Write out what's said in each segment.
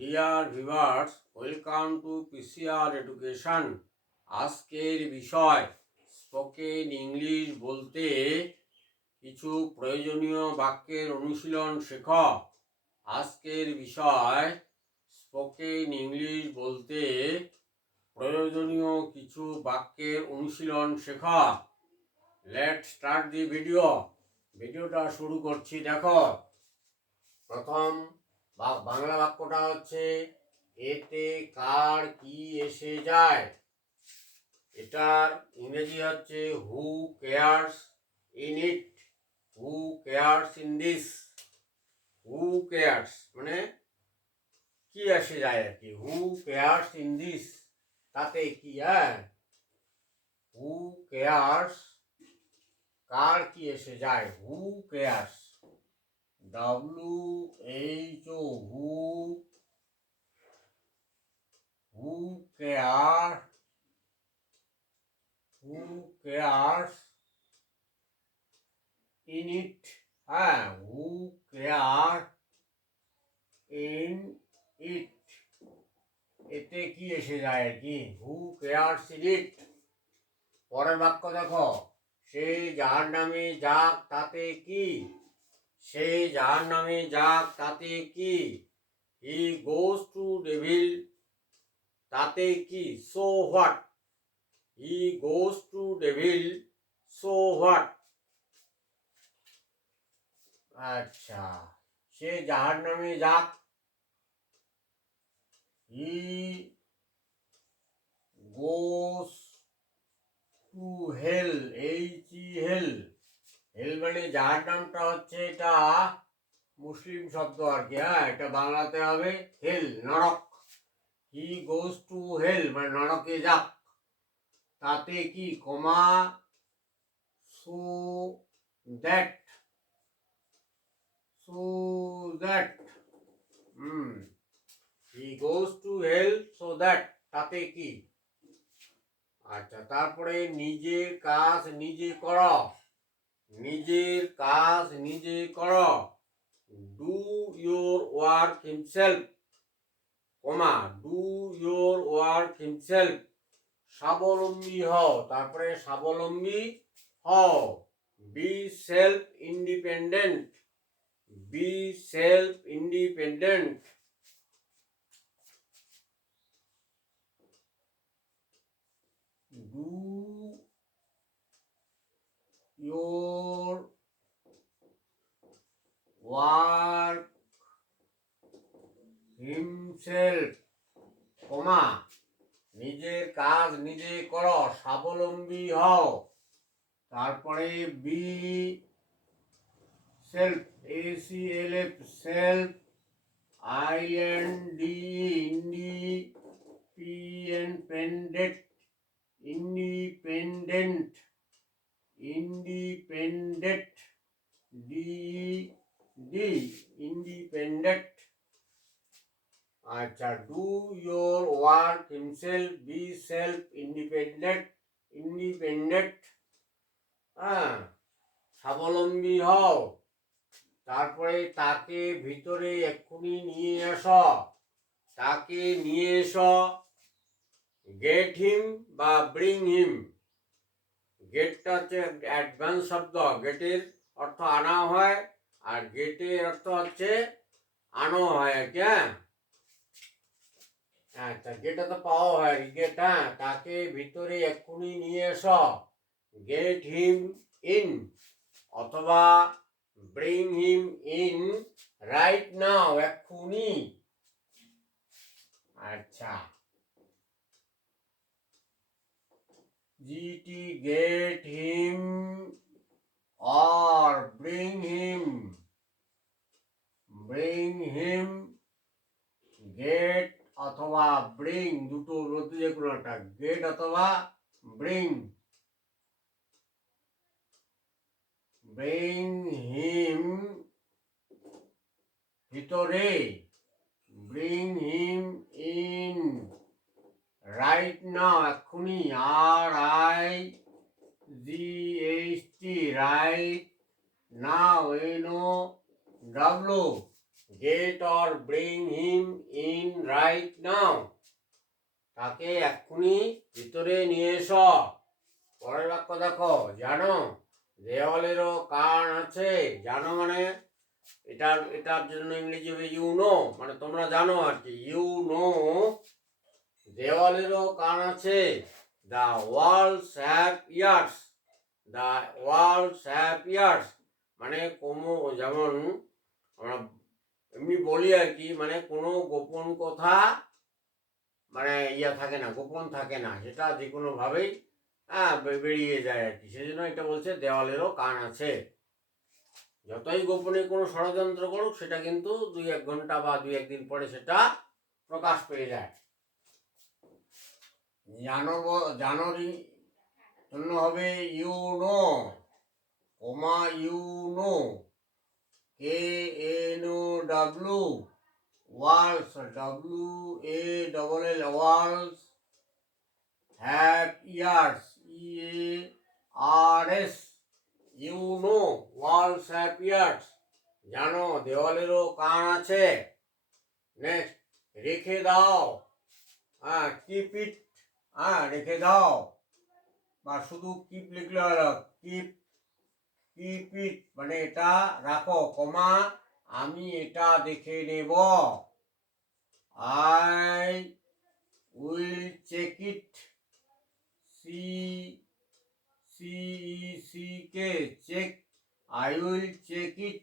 Dear viewers, welcome to PCR education. আজকের বিষয় spoken English বলতে কিছু প্রয়োজনীয় বাক্যের অনুশীলন শেখ। আজকের বিষয় স্পোকেন ইংলিশ বলতে প্রয়োজনীয় কিছু বাক্যের অনুশীলন শেখ। লেটস স্টার্ট দি ভিডিওটা শুরু করছি। দেখো, প্রথম বাংলা বাক্যটা হচ্ছে এতে কার কি এসে যায়। এটার ইংরেজি হচ্ছে হু cares in it, who cares in this. Who cares মানে কি এসে যায় আর কি, হু কেয়ার্স ইন দিস তাতে কি। হু কেয়ার্স কার কি এসে যায়, who cares, WHO, who cares in it, who care in it, এতে কি এসে যায় আর কি, who cares in it। পরের বাক্য দেখো, সে যার নামে যাক তাতে কি, সে যার নামে যাক তাতে কি, he goes to devil তাতে কি, so what, he goes to devil so what। আচ্ছা, সে যার নামে যাক, he goes to hell, hell, hell মানে যার নামটা হচ্ছে, এটা মুসলিম শব্দ আর কি, এটা বাংলাতে হবে হেল, নরক। হি গোজ টু হেল মানে নরকে যাক, তাতে কি, comma, so that, he goes to hell so that, তাতে কি। আচ্ছা, তারপরে নিজের কাজ নিজে করো, নিজের কাজ নিজে করো, do your work himself, comma, do your work himself. স্বাবলম্বী হও, তারপরে স্বাবলম্বী হও, be self independent, be self independent. Do your work himself, comma, নিজের কাজ নিজে করো, স্বাবলম্বী হও, তারপরে be self, ACLF, self, IND, independent, independent, independent, DED, independent. আচ্ছা, do your work himself, be self independent, independent, স্বাবলম্বী হও, তারপরে তাকে ভিতরে এক্ষুনি নিয়ে এসো, তাকে নিয়ে এসো, গেট হিম বা ব্রিং হিম। গেটটা হচ্ছে অ্যাডভান্স শব্দ, গেটের অর্থ আনা হয়, আর গেটের অর্থ হচ্ছে আনো হয় আর কি। আচ্ছা, গেটটা তো পাওয়া হয়, গেট, তাকে ভিতরে এক্ষুনি নিয়ে এসো, গেট হিম ইন, অথবা bring him in right now, এক্ষুনি। আচ্ছা, GT, get him or bring him, get অথবা bring, দুটো মধ্যে যে কোনো একটা, get অথবা bring him ভিতরে, bring him in right now, এক্ষুনি, RIGHT, right now, NOW, get or bring him in right now, তাকে এক্ষুনি ভিতরে নিয়ে এসো। পরের বাক্য দেখো, জানো দেওয়ালেরও কান আছে। জানো মানে এটার জন্য ইংরেজি হবে ইউ নো, মানে তোমরা জানো আর কি। ইউ নো দেওয়ালেরও কান আছে। The walls have years, the walls have years মানে যেমন আমরা এমনি বলি আর কি, মানে কোনো গোপন কথা মানে থাকে না, গোপন থাকে না, সেটা যে কোনোভাবেই বেরিয়ে যায় আর কি। সেই জন্য এটা বলছে দেওয়ালেরও কান আছে। যতই গোপনে কোনো ষড়যন্ত্র করুক, সেটা কিন্তু 2-1 ঘন্টা বা 2-1 দিন পরে সেটা প্রকাশ পেয়ে যায়। জানোর জন্য হবে you know, comma you know, KNOW, walls WALL, walls, have ears EARS, you know walls have ears, জানো দেওয়ালেরও কান আছে। নেক্সট, রেখে দাও, কিপ ইট, রেখে দাও, বা শুধু কিপ লিখলে হলো, কিপ ইট মানে এটা রাখো, কমা আমি এটা দেখে নেব। I will check it, CECK, check, I will check it,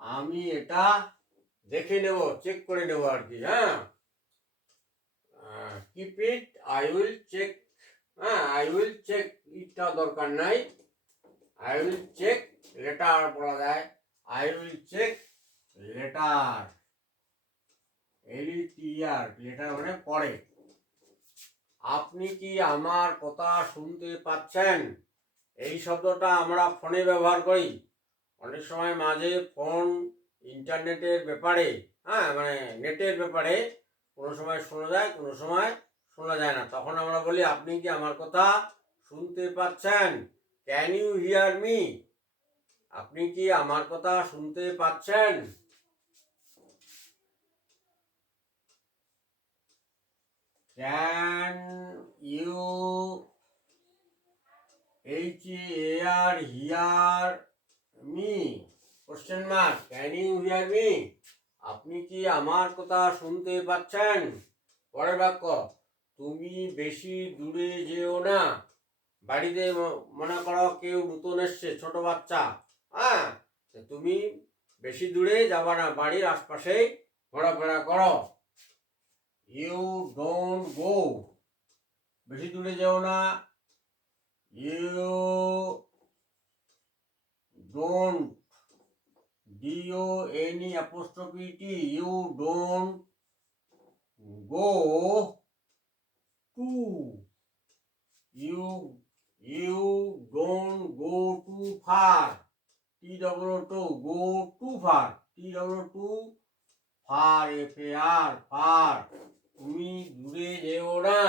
আমি এটা দেখে নেব, চেক করে নেব আর কি। Keep it, I will check, I will check, ইটটা দরকার নাই, আই উইল চেক লেটার বলা যায়, I will check later, LETR, later মানে পড়ে। আপনি কি আমার কথা শুনতে পাচ্ছেন? এই শব্দটা আমরা ফোনে ব্যবহার করি অনেক সময়, মাঝে ফোন ইন্টারনেটের ব্যাপারে, মানে নেটের ব্যাপারে কোনো সময় শোনা যায়, কোনো সময় শোনা যায় না। তখন আমরা বলি আপনি কি আমার কথা শুনতে পাচ্ছেন? Can you hear me? আপনি কি আমার কথা শুনতে পাচ্ছেন? Can you hear me? Question mark, can you hear me? আপনি কি আমার কথা শুনতে পাচ্ছেন? পরের বাক্য, তুমি বেশি দূরে যেও না। বাড়িতে মনে করো কেউ নতুন এসছে, ছোট বাচ্চা, তুমি বেশি দূরে যাবা না, বাড়ির আশপাশেই ঘোরাফেরা করো। ইউ ডোন্ট গো, বেশি দূরে যেও না। You don't, DONE', you don't go to, you don't go too far, TOO, go too far, TOO, far, FAR, far, তুমি দূরে যেও না,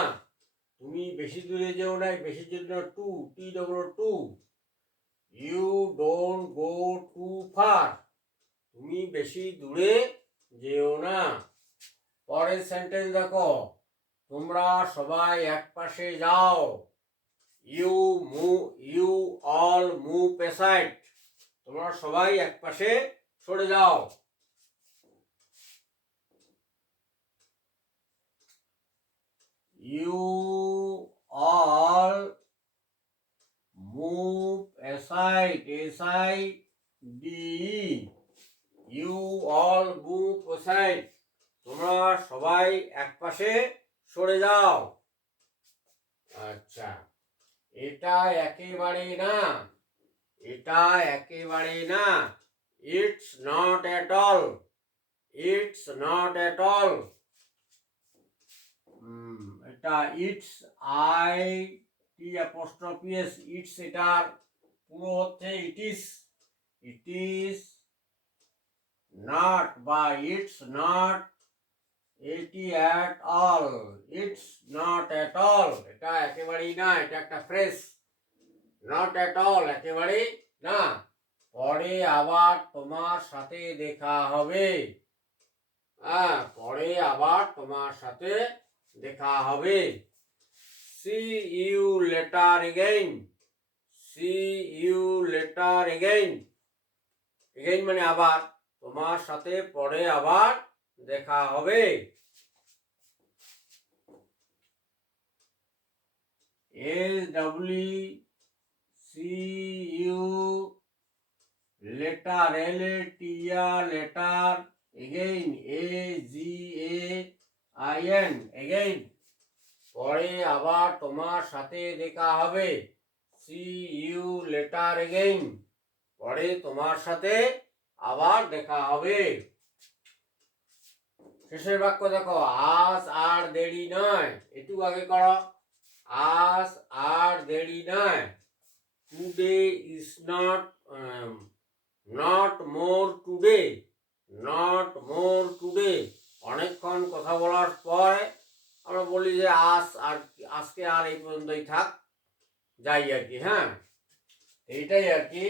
তুমি বেশি দূরে যেও না, বেশি জন্য two, TOO, you don't go too far, তুমি বেশি দূরে যেও না। পরের সেন্টেন্স দেখো, তোমরা সবাই এক পাশে যাও। ইউ অল মুভ অ্যাসাইড, তোমরা সবাই এক পাশে সরে যাও। You all move aside, SIDE, you all move aside, তোমরা সবাই এক পাশে সরে যাও। আচ্ছা, এটা একেবারে না, এটা একেবারে না, it's not at all, it's not at all, এটা ইটস IT'S, ইটস এটার পুরো হচ্ছে ইট ইজ নট, বা it's not AT at all, it's not at all, এটা একেবারেই না, এটা একটা ফ্রেজ। নট অ্যাট অল একেবারেই না। পরে আবার তোমার সাথে দেখা হবে, পরে আবার তোমার সাথে দেখা হবে। See you later again. See you later again. Again মানে আবার, তোমার সাথে পরে আবার দেখা হবে। see you later, later, again, again, again, পরে আবার তোমার সাথে দেখা হবে। see you later again, পরে তোমার সাথে আবার দেখা হবে। শেষের বাক্য দেখো, আজ আর দেরি নয়, একটু আগে করো, আজ আর দেরি নয়। Today is not, not more today, not more today. অনেকক্ষণ কথা বলার পর আমরা বলি যে আজকে আর এই পর্যন্তই থাক, যাই আর কি। হ্যাঁ, এইটাই আর কি।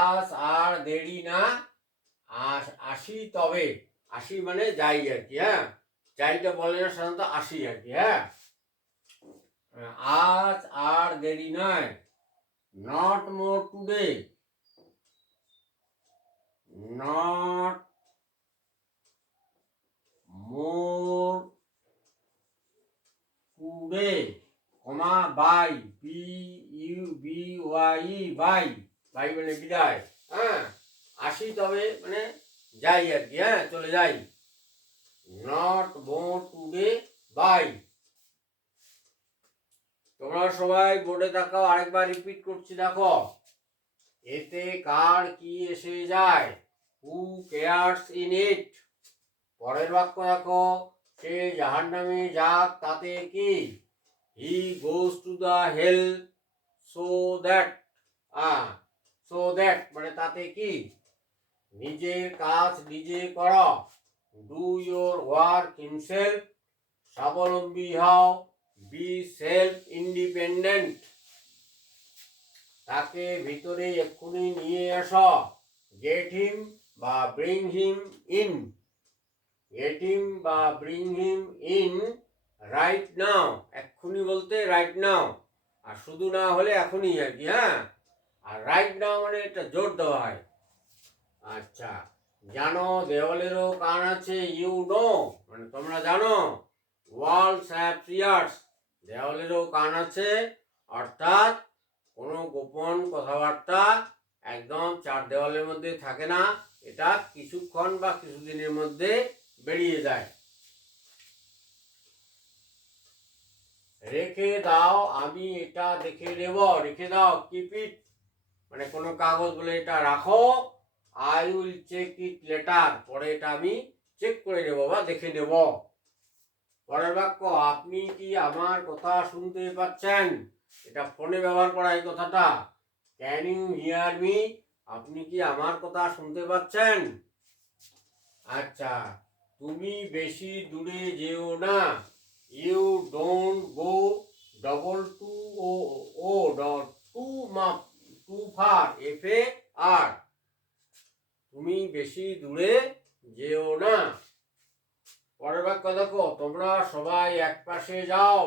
আজ আর দেরি না, আসি তবে। আসি মানে যাই আর কি। হ্যাঁ, যাইটা বলে না সাধারণত, আসি আর কি। হ্যাঁ, আজ আর দেরি নয়, not more today, not more today, comma bye, BUY, bye, bye মানে বিদায়। হ্যাঁ, আসি তবে মানে যাই আর কি। হ্যাঁ, চলে যাই। Not more today, bye. তোমরা সবাই বোর্ডে তাকাও, আরেকবার রিপিট করছি, দেখো। এতে কার কি এসে যায়? Who cares in it. পরের বাক্য দেখো, সে জাহান্নামে যাক তাতে কি? He goes to the hell so that, মানে তাতে কি? নিজের কাজ নিজে করো, ডু ইয়োর ওয়ার্ক হিমসেলফ। স্বাবলম্বী হও, বি সেলফ ইন্ডিপেন্ডেন্ট। তাকে ভিতরে এক্ষুনি নিয়ে আসো, গেট হিম বা bring him in. Get him বা bring him in right now. এক্ষুনি বলতে রাইট নাও, আর শুধু না হলে এখনই আর কি। হ্যাঁ, আর রাইট নাও মানে এটা জোর দেওয়া হয়। আচ্ছা, জানো দেওয়ালেরও কান আছে, ইউ নো মানে তোমরা জানো। ওয়ালস হ্যাভ ইয়ার্স, দেওয়ালেরও কান আছে, অর্থাৎ কোনো গোপন কথাবার্তা একদম চার দেওয়ালের মধ্যে থাকে না, এটা কিছুক্ষণ বা কিছুদিনের মধ্যে বেরিয়ে যায়। রেখে দাও, আমি এটা দেখে নেব। রেখে দাও, কিপ ইট মানে কোনো কাগজ বলে এটা রাখো। I will check it later, পরে এটা আমি চেক করে নেব বা দেখে নেব। পরের বাক্য, আপনি কি আমার কথা শুনতে পাচ্ছেন? এটা ফোনে ব্যবহার করা এই কথাটা। ক্যান ইউ হিয়ার মি, আপনি কি আমার কথা শুনতে পাচ্ছেন? আচ্ছা, তুমি বেশি দূরে যেও না, you don't go double to o too far, FAR, তুমি বেশি দূরে যেও না। পরের বাক্য দেখো, তোমরা সবাই এক পাশে যাও,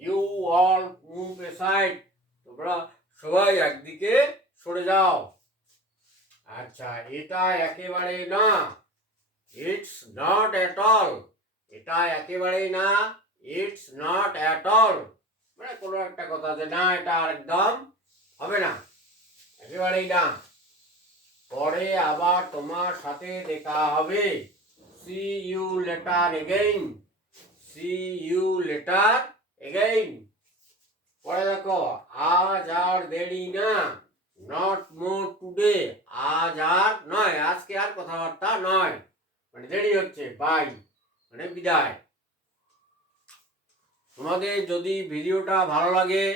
ইউ অল মুভ অ্যাসাইড, তোমরা সবাই একদিকে সরে যাও। আচ্ছা, এটা একেবারে না, ইটস নট অ্যাট অল, এটা একেবারেই না, ইটস নট অ্যাট অল মানে কোনো একটা কথা যে না এটা একদম হবে না, একেবারেই না। পরে আবার তোমার সাথে দেখা হবে, see you later again, see you later again. পরে দেখো, আজ আর দেরি না, নট মোর টুডে, আজ আর নয়, আজকে আর কথাবার্তা নয় মানে দেরি হচ্ছে, বাই মানে বিদায়। তোমাদের যদি ভিডিওটা ভালো লাগে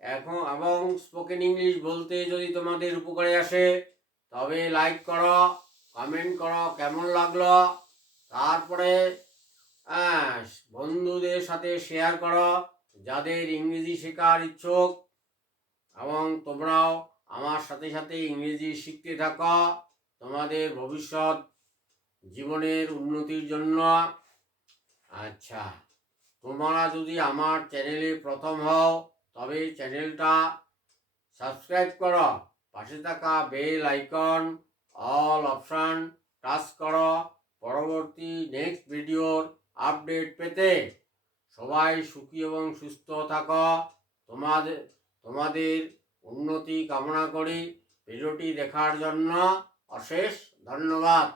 এবং স্পোকেন ইংলিশ বলতে যদি তোমাদের উপকারে আসে, তবে লাইক করো, কমেন্ট করো কেমন লাগলো, তারপরে বন্ধুদের সাথে শেয়ার করো যাদের ইংরেজি শেখার ইচ্ছুক, এবং তোমরাও আমার সাথে সাথে ইংরেজি শিখতে থাকো। তোমাদের ভবিষ্যৎ জীবনের উন্নতির জন্য। আচ্ছা, তোমরা যদি আমার চ্যানেলে প্রথম হও তবে চ্যানেলটা সাবস্ক্রাইব করো, পাশে থাকা bell icon all option touch করো পরবর্তী নেক্সট ভিডিওর আপডেট পেতে। সবাই সুখী এবং সুস্থ থাকো। তোমাদের উন্নতি কামনা করি। ভিডিওটি দেখার জন্য অশেষ ধন্যবাদ।